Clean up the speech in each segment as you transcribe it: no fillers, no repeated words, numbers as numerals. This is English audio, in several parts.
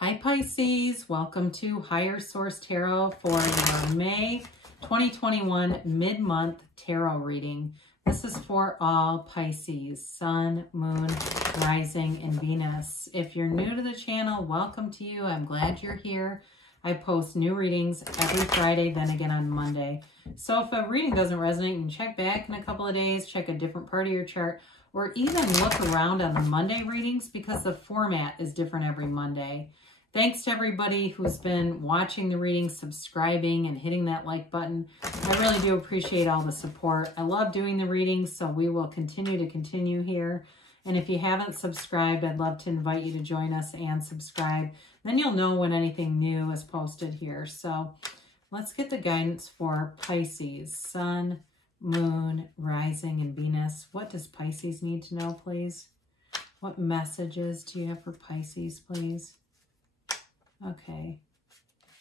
Hi Pisces, welcome to Higher Source Tarot for your May 2021 mid-month tarot reading. This is for all Pisces, Sun, Moon, Rising, and Venus. If you're new to the channel, welcome to you. I'm glad you're here. I post new readings every Friday, then again on Monday. So if a reading doesn't resonate, you can check back in a couple of days, check a different part of your chart, or even look around on the Monday readings because the format is different every Monday. Thanks to everybody who's been watching the readings, subscribing, and hitting that like button. I really do appreciate all the support. I love doing the readings, so we will continue here. And if you haven't subscribed, I'd love to invite you to join us and subscribe. Then you'll know when anything new is posted here. So let's get the guidance for Pisces, Sun, Moon, Rising, and Venus. What does Pisces need to know, please? What messages do you have for Pisces, please? Okay.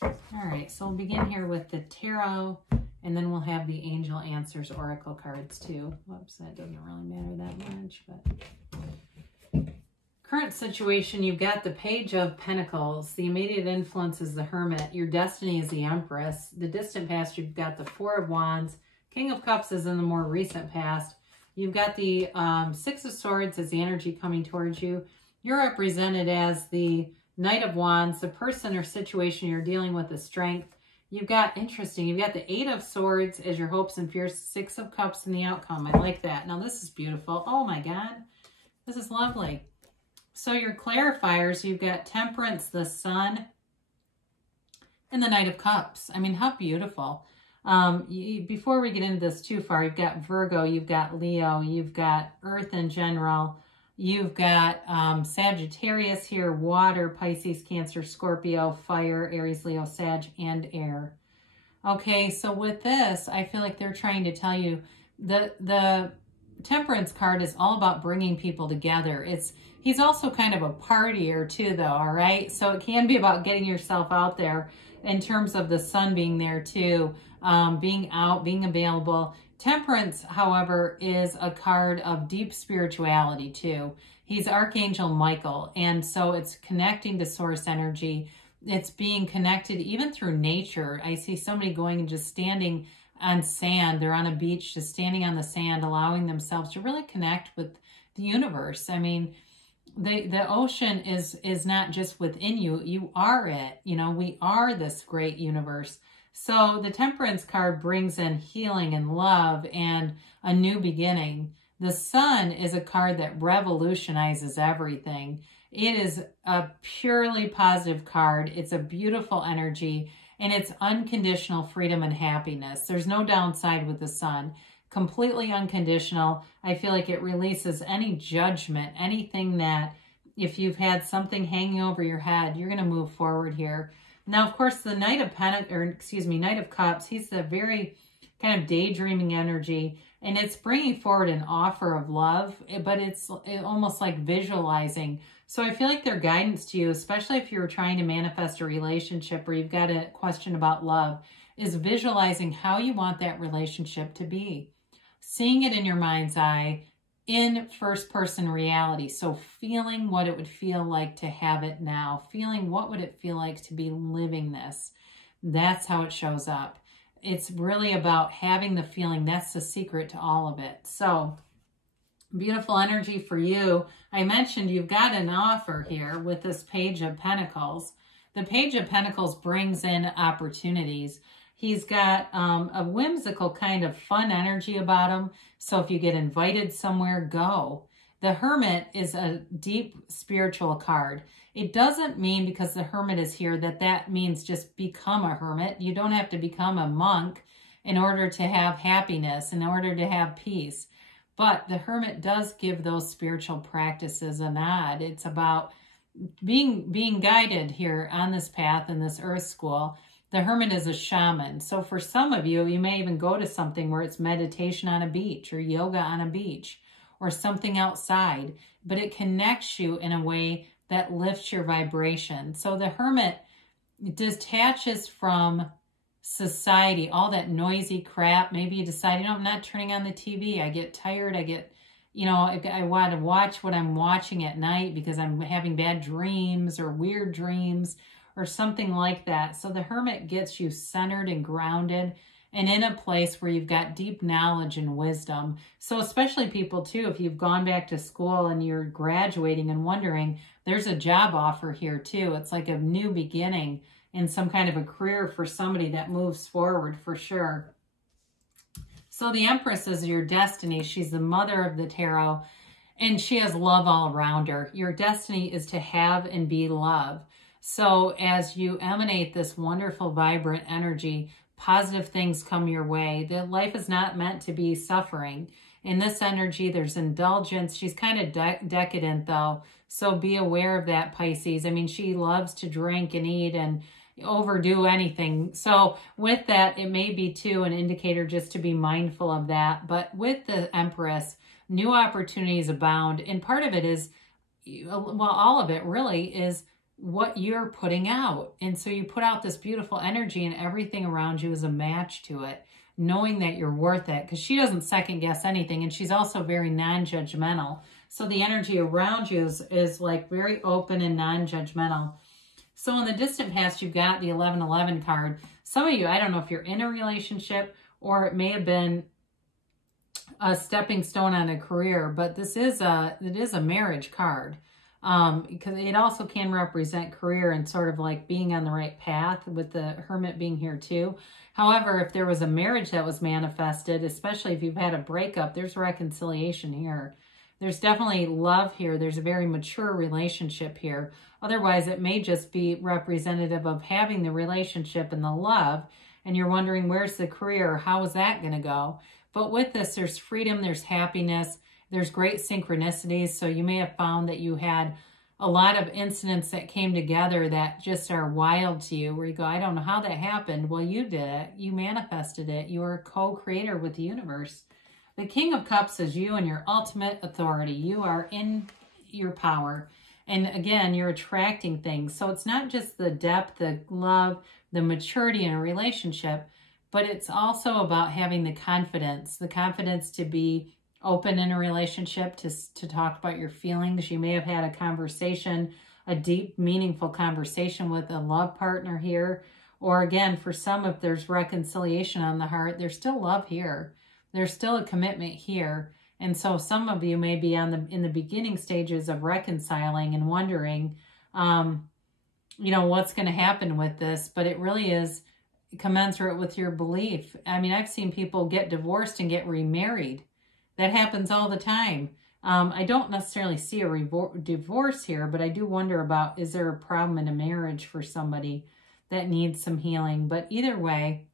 All right, so we'll begin here with the tarot, and then we'll have the Angel Answers Oracle cards too. Whoops, that doesn't really matter that much, but... Current situation, you've got the Page of Pentacles. The immediate influence is the Hermit. Your destiny is the Empress. The distant past, you've got the Four of Wands. King of Cups is in the more recent past. You've got the Six of Swords as the energy coming towards you. You're represented as the Knight of Wands. The person or situation you're dealing with is Strength. You've got, interesting, you've got the Eight of Swords as your hopes and fears. Six of Cups in the outcome. I like that. Now this is beautiful. Oh my God. This is lovely. So your clarifiers, you've got Temperance, the Sun, and the Knight of Cups. I mean, how beautiful. Before we get into this too far, you've got Virgo, you've got Leo, you've got Earth in general. You've got Sagittarius here, water, Pisces, Cancer, Scorpio, fire, Aries, Leo, Sag, and air. Okay, so with this, I feel like they're trying to tell you the Temperance card is all about bringing people together. He's also kind of a partier too, though, all right? So it can be about getting yourself out there in terms of the Sun being there too, being out, being available. Temperance, however, is a card of deep spirituality too. He's Archangel Michael, and so it's connecting to source energy. It's being connected even through nature. I see somebody going and just standing on sand. They're on a beach, just standing on the sand, allowing themselves to really connect with the universe. I mean, the ocean is not just within you. You are it. You know, we are this great universe. So the Temperance card brings in healing and love and a new beginning. The Sun is a card that revolutionizes everything. It is a purely positive card. It's a beautiful energy, and it's unconditional freedom and happiness. There's no downside with the Sun. Completely unconditional. I feel like it releases any judgment, anything that if you've had something hanging over your head, you're going to move forward here. Now, of course, the Knight of Cups, he's the very kind of daydreaming energy, and it's bringing forward an offer of love, but it's almost like visualizing. So I feel like their guidance to you, especially if you're trying to manifest a relationship or you've got a question about love, is visualizing how you want that relationship to be. Seeing it in your mind's eye in first-person reality. So feeling what it would feel like to have it now. Feeling what would it feel like to be living this. That's how it shows up. It's really about having the feeling. That's the secret to all of it. So beautiful energy for you. I mentioned you've got an offer here with this Page of Pentacles. The Page of Pentacles brings in opportunities. He's got a whimsical kind of fun energy about him. So if you get invited somewhere, go. The Hermit is a deep spiritual card. It doesn't mean because the Hermit is here that means just become a hermit. You don't have to become a monk in order to have happiness, in order to have peace. But the Hermit does give those spiritual practices a nod. It's about being guided here on this path in this earth school. The Hermit is a shaman. So for some of you, you may even go to something where it's meditation on a beach or yoga on a beach or something outside, but it connects you in a way that lifts your vibration. So the Hermit detaches from society, all that noisy crap. Maybe you decide, you know, I'm not turning on the TV. I get tired. I get, you know, I want to watch what I'm watching at night because I'm having bad dreams or weird dreams or something like that. So the Hermit gets you centered and grounded and in a place where you've got deep knowledge and wisdom. So especially people too, if you've gone back to school and you're graduating and wondering, there's a job offer here too. It's like a new beginning in some kind of a career for somebody that moves forward for sure. So the Empress is your destiny. She's the mother of the tarot, and she has love all around her. Your destiny is to have and be love. So as you emanate this wonderful, vibrant energy, positive things come your way. That life is not meant to be suffering. In this energy, there's indulgence. She's kind of decadent though, so be aware of that, Pisces. I mean, she loves to drink and eat and overdo anything. So with that, it may be too an indicator just to be mindful of that. But with the Empress, new opportunities abound. And part of it is, well, all of it really is what you're putting out. And so you put out this beautiful energy and everything around you is a match to it, knowing that you're worth it, because she doesn't second guess anything. And she's also very non-judgmental. So the energy around you is like very open and non-judgmental. So in the distant past, you've got the 1111 card. Some of you, I don't know if you're in a relationship or it may have been a stepping stone on a career, but it is a marriage card. Because it also can represent career and sort of like being on the right path, with the Hermit being here too. However, if there was a marriage that was manifested, especially if you've had a breakup, there's reconciliation here. There's definitely love here. There's a very mature relationship here. Otherwise, it may just be representative of having the relationship and the love, and you're wondering, where's the career? How is that going to go? But with this, there's freedom, there's happiness, there's great synchronicities. So you may have found that you had a lot of incidents that came together that just are wild to you, where you go, I don't know how that happened. Well, you did it. You manifested it. You are a co-creator with the universe. The King of Cups is you and your ultimate authority. You are in your power. And again, you're attracting things. So it's not just the depth, the love, the maturity in a relationship, but it's also about having the confidence to be open in a relationship, to talk about your feelings. You may have had a conversation, a deep, meaningful conversation with a love partner here. Or again, for some, if there's reconciliation on the heart, there's still love here. There's still a commitment here. And so some of you may be in the beginning stages of reconciling and wondering, you know, what's going to happen with this. But it really is commensurate with your belief. I mean, I've seen people get divorced and get remarried. That happens all the time. I don't necessarily see a divorce here, but I do wonder about, is there a problem in a marriage for somebody that needs some healing? But either way,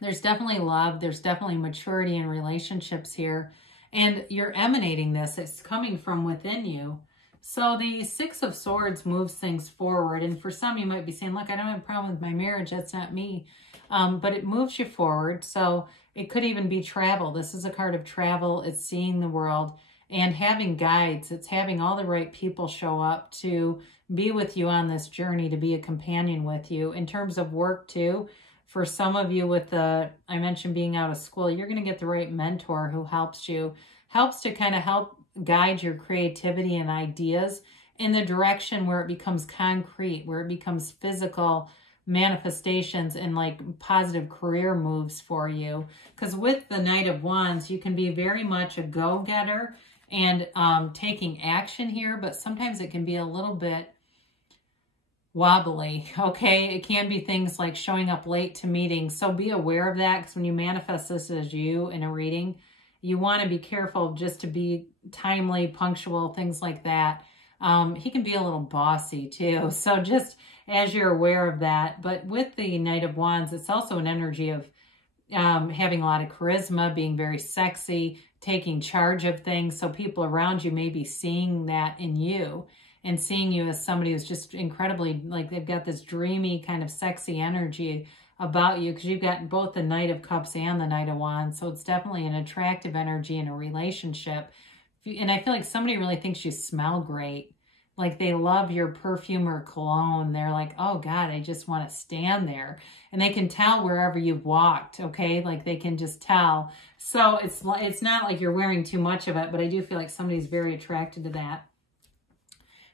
there's definitely love. There's definitely maturity in relationships here. And you're emanating this. It's coming from within you. So the Six of Swords moves things forward. And for some, you might be saying, look, I don't have a problem with my marriage. That's not me. But it moves you forward. So it could even be travel. This is a card of travel. It's seeing the world and having guides. It's having all the right people show up to be with you on this journey, to be a companion with you. In terms of work too, for some of you with I mentioned being out of school, you're going to get the right mentor who helps to kind of help guide your creativity and ideas in the direction where it becomes concrete, where it becomes physical manifestations and like positive career moves for you. Because with the Knight of Wands, you can be very much a go-getter and taking action here, but sometimes it can be a little bit wobbly, okay? It can be things like showing up late to meetings. So be aware of that, because when you manifest this as you in a reading, you want to be careful just to be timely, punctual, things like that. He can be a little bossy too. So just as you're aware of that. But with the Knight of Wands, it's also an energy of having a lot of charisma, being very sexy, taking charge of things. So people around you may be seeing that in you and seeing you as somebody who's just incredibly, like, they've got this dreamy kind of sexy energy about you, because you've got both the Knight of Cups and the Knight of Wands. So it's definitely an attractive energy in a relationship. And I feel like somebody really thinks you smell great. like they love your perfume or cologne. They're like, oh God, I just want to stand there. And they can tell wherever you've walked, okay? Like they can just tell. So it's not like you're wearing too much of it, but I do feel like somebody's very attracted to that.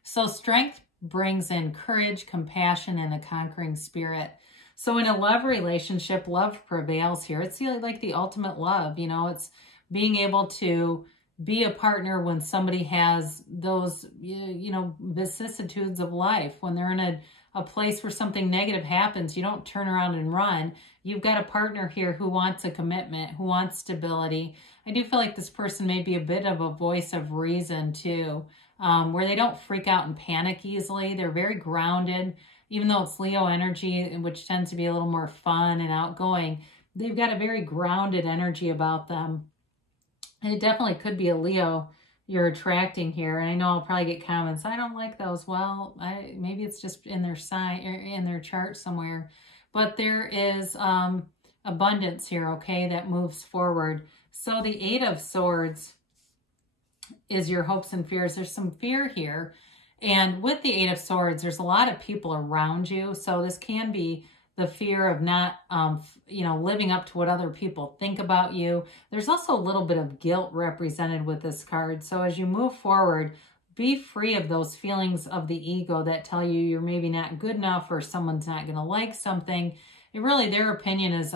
So strength brings in courage, compassion, and a conquering spirit. So in a love relationship, love prevails here. It's like the ultimate love, you know, it's being able to be a partner when somebody has those, you know, vicissitudes of life. When they're in a place where something negative happens, you don't turn around and run. You've got a partner here who wants a commitment, who wants stability. I do feel like this person may be a bit of a voice of reason too, where they don't freak out and panic easily. They're very grounded, even though it's Leo energy, which tends to be a little more fun and outgoing. They've got a very grounded energy about them. And it definitely could be a Leo you're attracting here. And I know I'll probably get comments, I don't like those. Well, maybe it's just in their sign, or in their chart somewhere. But there is abundance here, okay, that moves forward. So the 8 of Swords is your hopes and fears. There's some fear here. And with the 8 of Swords, there's a lot of people around you. So this can be the fear of not, you know, living up to what other people think about you. There's also a little bit of guilt represented with this card. So as you move forward, be free of those feelings of the ego that tell you you're maybe not good enough or someone's not going to like something. It really, their opinion is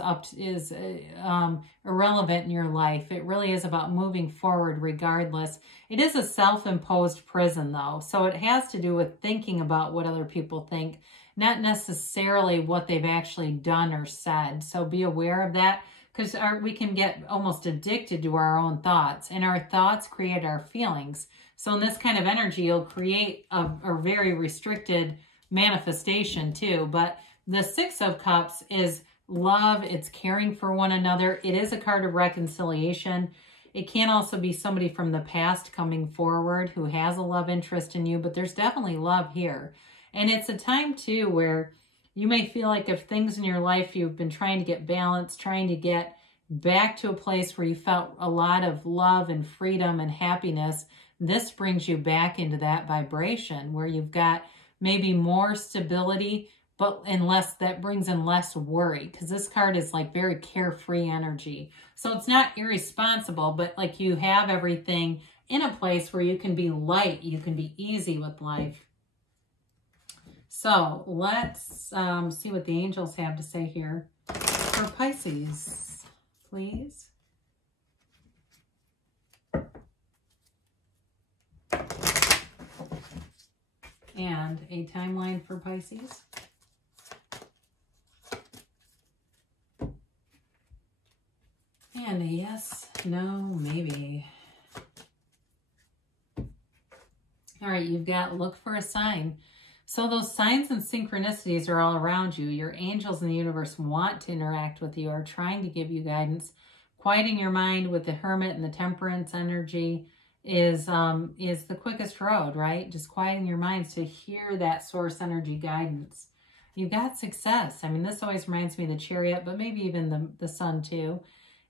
irrelevant in your life. It really is about moving forward regardless. It is a self-imposed prison though. So it has to do with thinking about what other people think, not necessarily what they've actually done or said. So be aware of that, because we can get almost addicted to our own thoughts, and our thoughts create our feelings. So in this kind of energy, you'll create a very restricted manifestation too. But the 6 of Cups is love. It's caring for one another. It is a card of reconciliation. It can also be somebody from the past coming forward who has a love interest in you, but there's definitely love here. And it's a time too where you may feel like if things in your life you've been trying to get balanced, trying to get back to a place where you felt a lot of love and freedom and happiness, this brings you back into that vibration where you've got maybe more stability, but that brings in less worry, because this card is like very carefree energy. So it's not irresponsible, but like you have everything in a place where you can be light, you can be easy with life. So let's see what the angels have to say here for Pisces, please. And a timeline for Pisces. And a yes, no, maybe. All right, you've got look for a sign. So those signs and synchronicities are all around you. Your angels in the universe want to interact with you, are trying to give you guidance. Quieting your mind with the Hermit and the Temperance energy is the quickest road, right? Just quieting your minds to hear that source energy guidance. You've got success. I mean, this always reminds me of the Chariot, but maybe even the Sun too.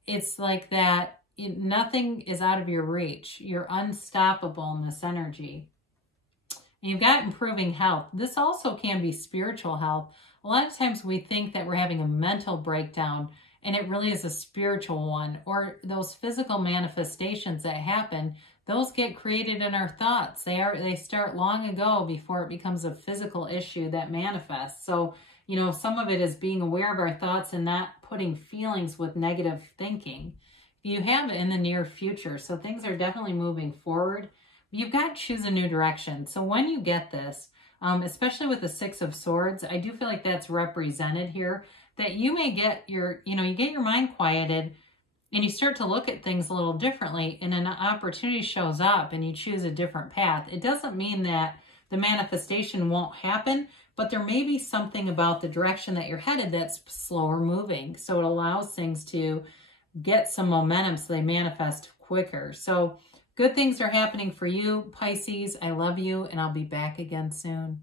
It's like that nothing is out of your reach. You're unstoppable in this energy. You've got improving health. This also can be spiritual health. A lot of times we think that we're having a mental breakdown, and it really is a spiritual one. Or those physical manifestations that happen, those get created in our thoughts. They start long ago before it becomes a physical issue that manifests. So, you know, some of it is being aware of our thoughts and not putting feelings with negative thinking. You have it in the near future. So things are definitely moving forward. You've got to choose a new direction. So when you get this, especially with the 6 of Swords, I do feel like that's represented here, that you may get you get your mind quieted and you start to look at things a little differently, and an opportunity shows up and you choose a different path. It doesn't mean that the manifestation won't happen, but there may be something about the direction that you're headed that's slower moving. So it allows things to get some momentum so they manifest quicker. So good things are happening for you, Pisces. I love you, and I'll be back again soon.